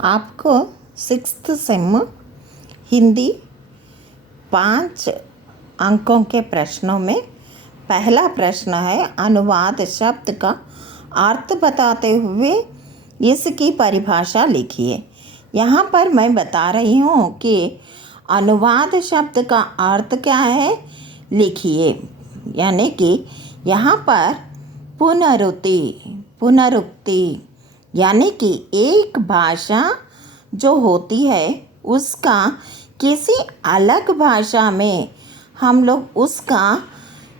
आपको sixth same Hindi 5 अंकों के प्रश्नों में पहला प्रश्न है, अनुवाद शब्द का अर्थ बताते हुए इसकी परिभाषा लिखिए। यहाँ पर मैं बता रही हूँ कि अनुवाद शब्द का अर्थ क्या है, लिखिए। यानी कि यहाँ पर पुनरुक्ति यानी कि एक भाषा जो होती है उसका किसी अलग भाषा में हम लोग उसका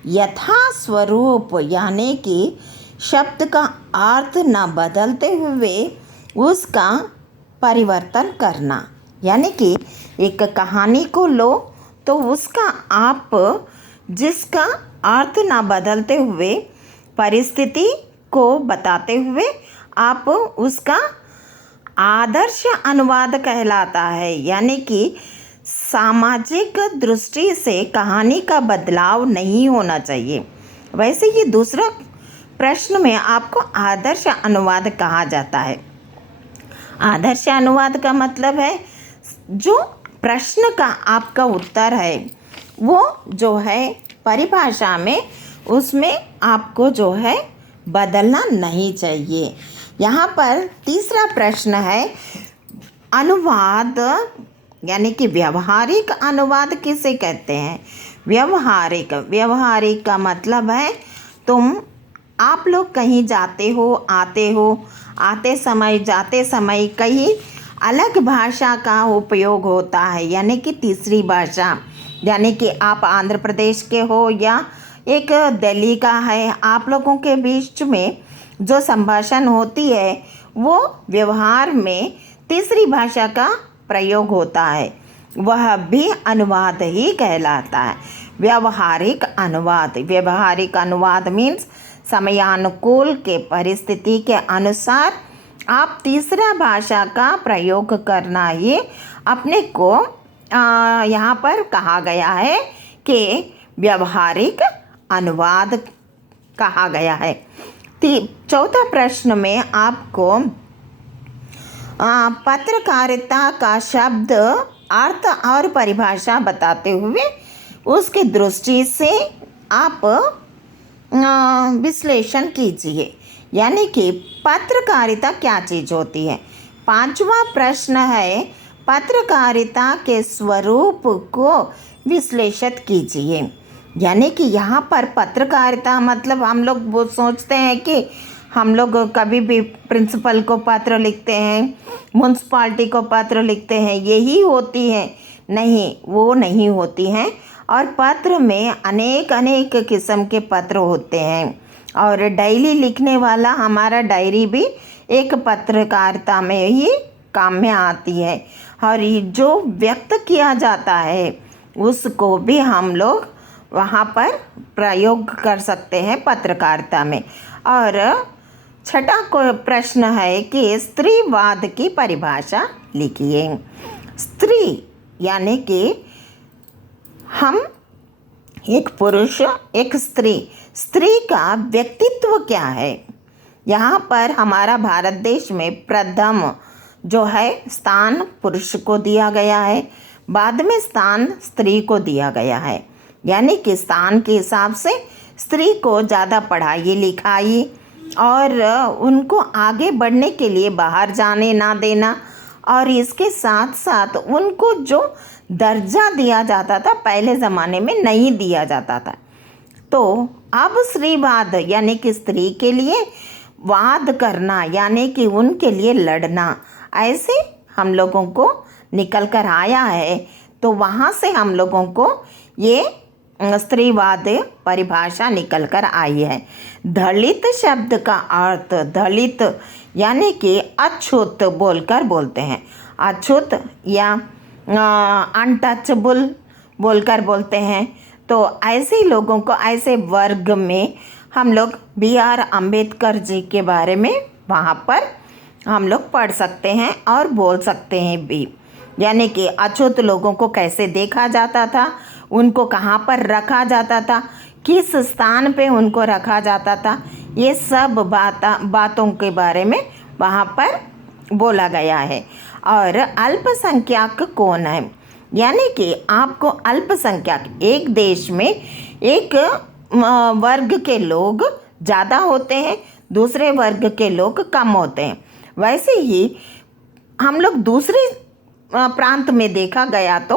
यथास्वरूप यानी कि शब्द का अर्थ न बदलते हुए उसका परिवर्तन करना। यानी कि एक कहानी को लो तो उसका आप जिसका अर्थ न बदलते हुए परिस्थिति को बताते हुए आप उसका आदर्श अनुवाद कहलाता है। यानी कि सामाजिक दृष्टि से कहानी का बदलाव नहीं होना चाहिए। वैसे ये दूसरा प्रश्न में आपको आदर्श अनुवाद कहा जाता है। आदर्श अनुवाद का मतलब है जो प्रश्न का आपका उत्तर है वो जो है परिभाषा में उसमें आपको जो है बदलना नहीं चाहिए। यहाँ पर तीसरा प्रश्न है, अनुवाद यानी कि व्यवहारिक अनुवाद किसे कहते हैं। व्यवहारिक का मतलब है आप लोग कहीं जाते हो, आते समय जाते समय कहीं अलग भाषा का उपयोग होता है। यानी कि तीसरी भाषा, यानी कि आप आंध्र प्रदेश के हो या एक दिल्ली का है, आप लोगों के बीच में जो संभाषण होती है वो व्यवहार में तीसरी भाषा का प्रयोग होता है, वह भी अनुवाद ही कहलाता है। व्यवहारिक अनुवाद मीन्स समयानुकूल के परिस्थिति के अनुसार आप तीसरा भाषा का प्रयोग करना, ये अपने को यहाँ पर कहा गया है कि व्यवहारिक अनुवाद कहा गया है। चौथा प्रश्न में आपको पत्रकारिता का शब्द अर्थ और परिभाषा बताते हुए उसकी दृष्टि से आप विश्लेषण कीजिए। यानी कि पत्रकारिता क्या चीज़ होती है। पांचवा प्रश्न है, पत्रकारिता के स्वरूप को विश्लेषित कीजिए। यानी कि यहाँ पर पत्रकारिता मतलब हम लोग वो सोचते हैं कि हम लोग कभी भी प्रिंसिपल को पत्र लिखते हैं, म्यूनसिपाल्टी को पत्र लिखते हैं, यही होती है। नहीं, वो नहीं होती हैं। और पत्र में अनेक किस्म के पत्र होते हैं और डायरी लिखने वाला हमारा डायरी भी एक पत्रकारिता में ही काम में आती है। और जो व्यक्त किया जाता है उसको भी हम लोग वहाँ पर प्रयोग कर सकते हैं पत्रकारिता में। और छठा प्रश्न है कि स्त्रीवाद की परिभाषा लिखिए। स्त्री यानी कि हम एक पुरुष एक स्त्री का व्यक्तित्व क्या है। यहाँ पर हमारा भारत देश में प्रथम जो है स्थान पुरुष को दिया गया है, बाद में स्थान स्त्री को दिया गया है। यानी कि स्थान के हिसाब से स्त्री को ज़्यादा पढ़ाई लिखाई और उनको आगे बढ़ने के लिए बाहर जाने ना देना, और इसके साथ साथ उनको जो दर्जा दिया जाता था पहले ज़माने में नहीं दिया जाता था। तो अब स्त्रीवाद यानी कि स्त्री के लिए वाद करना यानी कि उनके लिए लड़ना, ऐसे हम लोगों को निकल कर आया है। तो वहाँ से हम लोगों को ये स्त्रीवाद परिभाषा निकल कर आई है। दलित शब्द का अर्थ, दलित यानी कि अछूत बोलकर बोलते हैं, अछूत या अनटचेबल बोलकर बोलते हैं। तो ऐसे लोगों को, ऐसे वर्ग में हम लोग BR अम्बेडकर जी के बारे में वहाँ पर हम लोग पढ़ सकते हैं और बोल सकते हैं भी। यानी कि अछूत लोगों को कैसे देखा जाता था, उनको कहाँ पर रखा जाता था, किस स्थान पे उनको रखा जाता था, ये सब बातों के बारे में वहाँ पर बोला गया है। और अल्पसंख्यक कौन है? यानी कि आपको अल्पसंख्यक, एक देश में एक वर्ग के लोग ज़्यादा होते हैं, दूसरे वर्ग के लोग कम होते हैं। वैसे ही हम लोग दूसरे प्रांत में देखा गया तो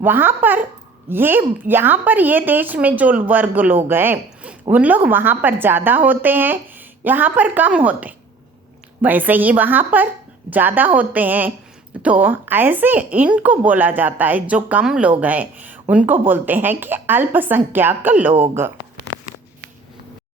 वहाँ पर यहाँ पर ये देश में जो वर्ग लोग हैं उन लोग वहाँ पर ज़्यादा होते हैं, यहाँ पर कम होते, वैसे ही वहाँ पर ज़्यादा होते हैं। तो ऐसे इनको बोला जाता है, जो कम लोग हैं उनको बोलते हैं कि अल्पसंख्यक लोग।